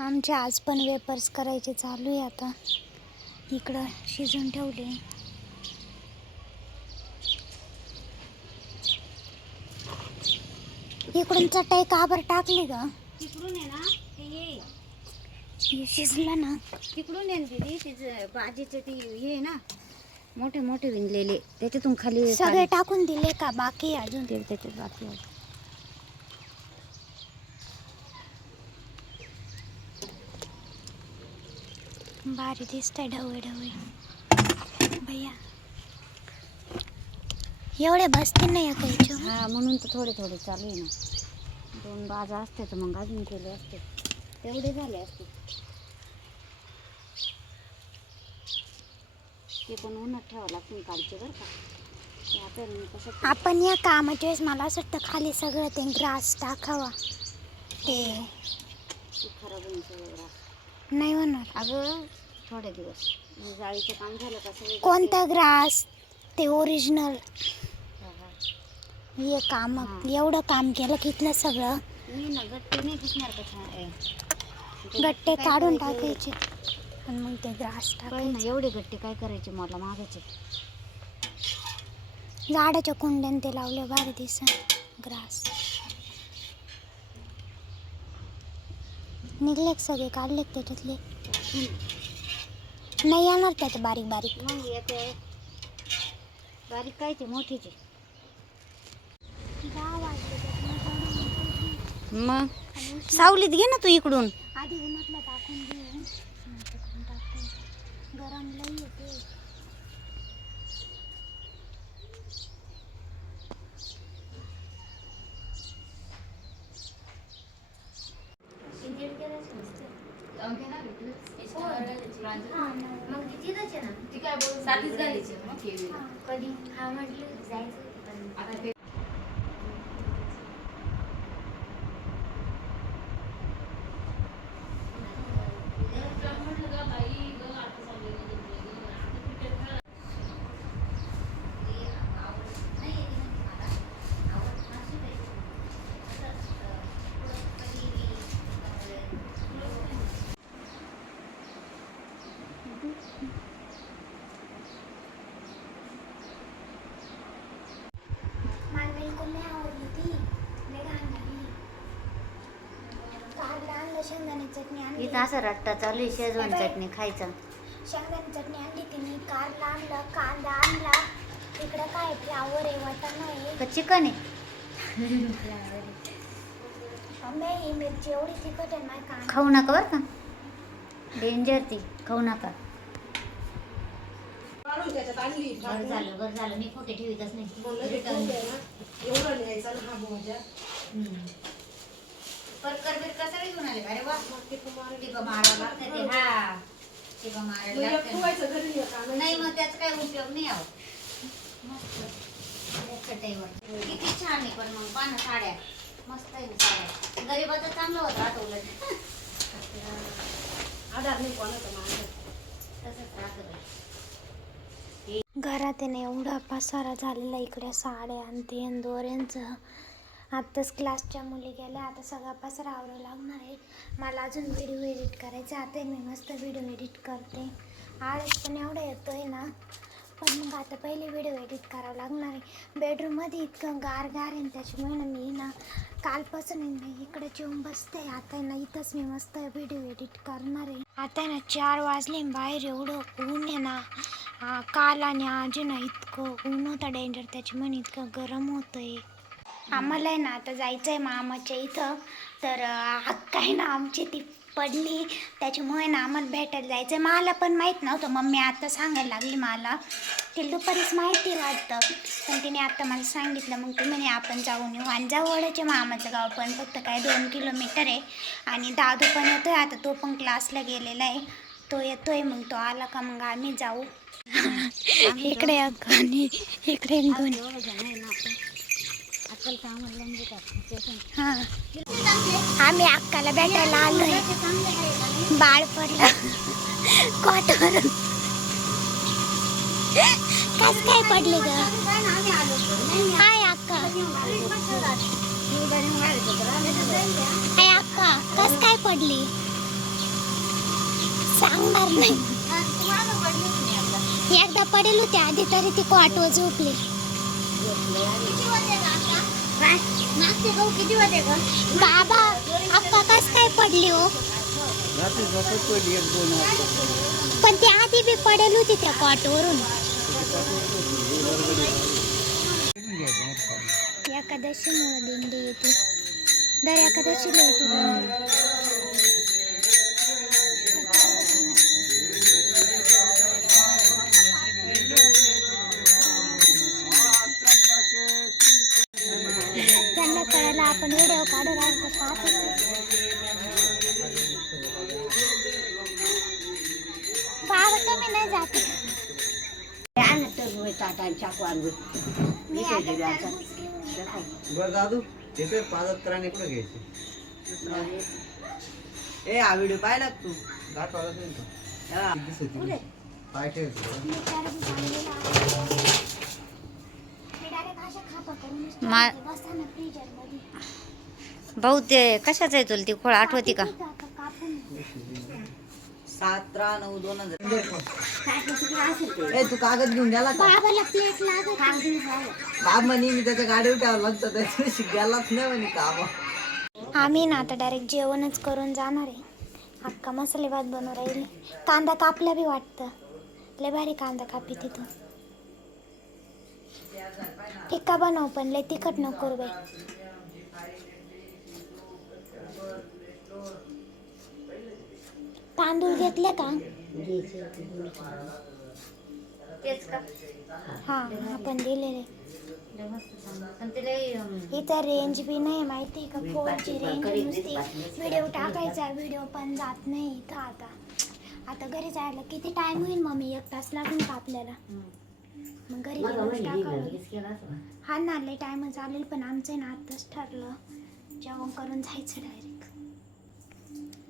आमचे आज पण वेपर्स करायचे चालू आहे आता. इकडं शिजून ठेवले. इकडून चटई काबर टाकली ग? तिकडून आहे ना ते ये. हे शिजलं ना. तिकडून आहे ना दीदी तिचं भाजीचे ती हे आहे ना मोठे मोठे विणलेले. त्याच्यातून खाली सगळे टाकून दिले का बाकी आहे अजून? ते त्याच्यात बाकी आहे. भारी दिसतंय ढवळे ढवळे भैया. एवढे बसतील नाही या कैचू हा म्हणून तर थोडे थोडे चालू आहे ना. दोन बाजा असते तर मग अजून केले असते. तेवढे झाले असते. ते पण उन्हात ठेवावं लागतील कालचे बरं का. आपण या कामाच्या वेळेस मला असं वाटतं खाली सगळं ते ग्रास टाकावा. ते खराब होईल सगळं राख. नाही होणार. अगं थोडे दिवस. म्हणजे जाळीचं काम झालं का सगळे? कोणता ग्रास? ते ओरिजिनल हा, हा. हे काम. एवढं काम केलं की इथलं सगळं. मी ना गट्टे नाही दिसणार का छान आहे. ते गट्टे काय काढून करायचे? टाकायचे. आणि मग ते ग्रास काय टाकायचे. ना एवढे गट्टे काय करायचे मला मागायचे? झाडाच्या कुंड्यान ते लावले भारी दिसन ग्रास. निघले का सगळे काढले का त्याच्यातले नाही येणार त्यात बारीक बारीक? मग येते बारीक काय ते? मोठीचे. मग? सावलीत घे ना तू इकडून. आधी उन्हातला टाकून देऊ. नंतर करून टाकते. गरम लई येते कधी? हा म्हटलं जायचं पण मला बिलकुल नाही आवडली ती लय घाण लागली कारलं आणलं शेंगदाणे चटणी आणली. इथं असं रट्टा चालू आहे शेजवान चटणी खायचा. शेंगदाणे चटणी आणली तिने कारला आणलं कांदा आणला. इकडं काय फ्लावर आहे वाटाणा आहे. का चिकन आहे. ही मिरची एवढी तिखट आहे ना कांदा. खाऊ नका बरं का. डेंजर ती खाऊ नका. बरं झालं बरं झालं. मी खोटे ठेवीतच नाही. परकर बिरकर सगळे घेऊन आले अरे वा. टिपा मारावं लागतं ते हा. टिपा मारायला लागतं. नाही मग त्याचा काही उपयोग नाही आहो. मस्त. किती छान आहे पण मग पानं साड्या. मस्त आहे ना साड्या. गरीबाचं चांगलं होतं तसंच राहतं बाई. घरात एवढा पसारा झालेला इकडे साड्या आणि ते दोऱ्यांचं. आत्ताच क्लासच्या मुली गेल्या. आता सगळा पसारा आवरायला लागणार आहे. मला अजून व्हिडिओ एडिट करायचा आता मी मस्त व्हिडिओ एडिट करते. आळस पण एवढा येतो आहे ना. पण मग आता पहिले व्हिडिओ एडिट करावं लागणार आहे. बेडरूममध्ये इतकं गार गार आहे ना त्याच्यामुळे ना मी ना कालपासून आहे इकडे येऊन बसते. आता आहे ना इथंच मी मस्त व्हिडिओ एडिट करणार आहे. आता आहे ना चार वाजले बाहेर एवढं ऊन आहे ना. काल आणि आज ना इतकं ऊन होतं डेंजर त्याच्यामुळे इतकं गरम होतं आहे आम्हाला आहे ना आता जायचं आहे मामाच्या इथं. तर अं, अक्का आहे ना आमची ती पडली. त्याच्यामुळे ना आम्हाला भेटायला जायचं आहे मला पण माहीत नव्हतं. मम्मी आता सांगायला लागली मला. तिला दुपारीच माहिती वाटतं पण तिने आता मला सांगितलं. मग ती म्हणे आपण जाऊन येऊ. आणि जावळचे मामाचं गाव पण. फक्त काय दोन किलोमीटर आहे. आणि दादू पण येतोय. आता तो पण क्लासला गेलेला आहे. तो येतोय. मग तो आला का मग आम्ही जाऊ. इकडे आणि इकडे आम्ही अक्काला भेटायला आलोय. बाळ पडलं. कॉटवरून कस काय पडले ग? हाय अक्का. हाय अक्का कस काय पडली? सांगणार नाही. हा. एकदा पडेल होते आधी तरी ती क्वाटवर झोपली. बाबा अक्का कस काय पडली हो? रात्री झोपत पडली एक दोन वाजता पण ते आधी बी पडेल होती त्या क्वाटवरून एकादशीमुळे दिंडी येते. दर एकादशीला येते बरं दादू त्राणे कुठं घ्यायचे? ए हा व्हिडिओ पाहिला का तू? दाखव असेल का? हा, दिसत? होती. पाय ठेवायचं मी. भाऊ ते कशाचं आहे तुला ती खोळ आठवती का? सात त्रा नऊ दोन हजार. ए तू कागद घेऊन गेला का? बाबाला प्लेट लागत होती. बाब म्हणे मी त्याच्या गाडीवर ठेवला लागतं त्याच्या दिवशी गेलाच नाही म्हणे काम आम्ही ना आता डायरेक्ट जेवणच करून जाणार आहे. अक्का मसाले भात बनवून राहिली. कांदा कापला बी वाटतं. लय भारी कांदा कापी तिथं फिक्का बनव पण लय तिखट नको करू बाई. तांदूळ घेतले का? हा आपण दिलेले. पण अं, इथं रेंज बी नाही माहिती आहे का फोनची रेंज नुसती व्हिडिओ टाकायचा व्हिडिओ पण जात नाही इथं आता. आता घरी जायला किती टाइम होईल मम्मी? एक तास लागून का आपल्याला? मग घरी टाकावं. हा ना लय टाइम चालेल पण आमचं ना आत्ताच ठरलं. जेवण करून जायचं डायरेक्ट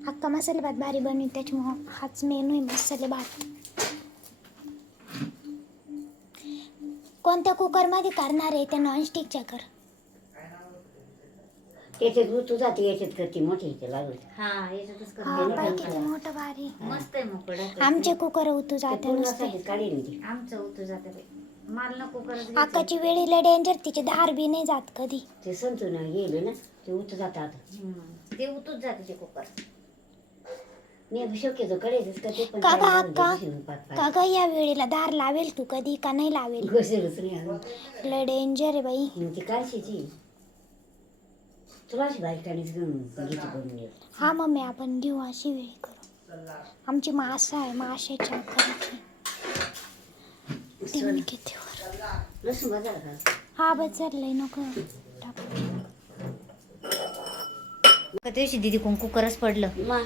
हक्का मसाले भात भारी बनवी त्याच्यामुळं हाच मेनू आहे मसाले भात. कोणत्या कुकरमध्ये करणार आहे त्या नॉनस्टिकच्या कर? त्याच्यात ऋतू जाते याच्यात करते मोठी इथे लागत हा याच्यातच हा करते. बाई किती मोठं भारी. मस्त आहे कडक. आमचे कुकर उतू जाते नुसते. काढेल ती. आमचं होतं जातं बाई. मला नको करत आकाची वेळीला डेंजर तिचे धार बी नाही जात कधी. ते संतू ना येईल ना ते उतू जात आता ते उतूच जाते ते कुकर मी कडेच का ते पण या वेळेला धार लावेल तू कधी? का नाही लावेल. घसेलच नाही. लय डेंजर आहे बाई. मग ती कालशीची तुला अशी बारीकाणीच घेऊन घ्यायची करून घे हा मम्मी आपण घेऊ अशी वेळी करू. आमची मासा आहे माशाच्या करायची ते मी किती वर लसूण बाजार का? हा बस चाललंय नको. टाकू. त्या दिवशी दिदी कोण कुकरच पडलं मग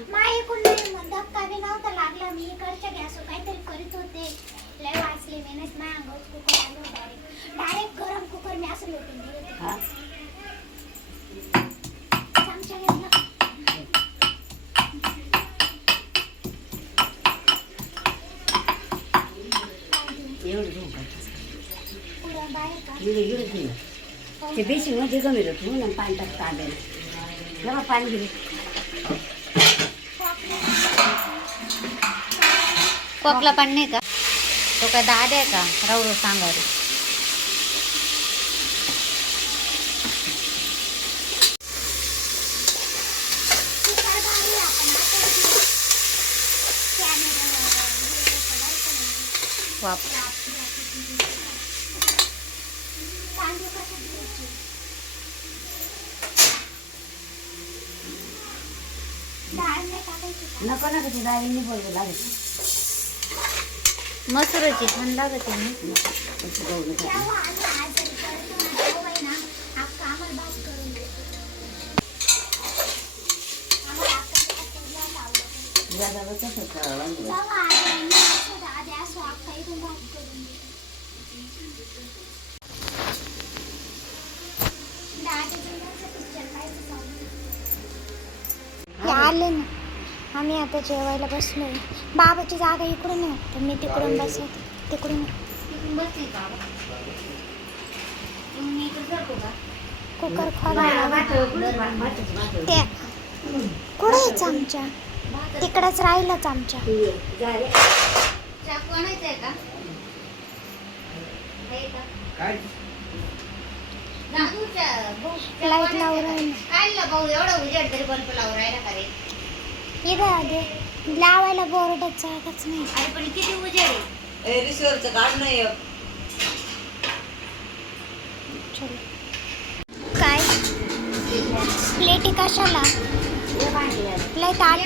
धक्का बी नव्हता लागला मी इकडच्या गॅसवर काहीतरी करीत होते लय वाचले मी नाही माझ्या अंगावर कुकर आलो डायरेक्ट डायरेक्ट गरम कुकर मी असं लोटून दिलं होतं. हा? चमचा घेतला एवढं घेऊन का पुरण बाहेर का? एवढं एवढं घेऊन ते बेसिंगमध्ये कमी ठेवून आणि पाणी टाकता आलं जेव्हा पाणी कोकला पाणी नाही का? तो काय दाद आहे का? राहू सांगा रे. कुकर वाप नाही नको नका ते डाळीने बोलू लागत मसुराची छान लागते आहे ना, आधी आले ना. आम्ही आता जेवायला बसलोय बाबाची जागा इकडून आहे. तर मी तिकडून बसत तिकडून. बसली कुकर. वाटलं. ते भाकर तिकडंच राहिलंच आमच्या आणायचं लावून राहिला. एवढा उजेड तरी बल्ब लावून राहिला का रे? इथं लावायला बोर्डच जागाच नाही. अरे पण किती उजेड आहे? ए रिसिव्हरचं काढ नाही चलो. काय? प्लेटी कशाला?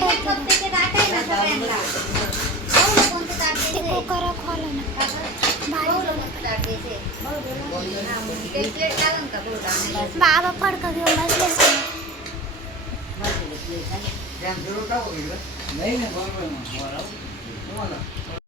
होतं फक्त ते? कुकर खोला ना. प्लेट? बाबा फडकं घेऊन बसले कॅन्सर टाकू इकडं नाही नाही बरोबर आहे ना. तुम्हाला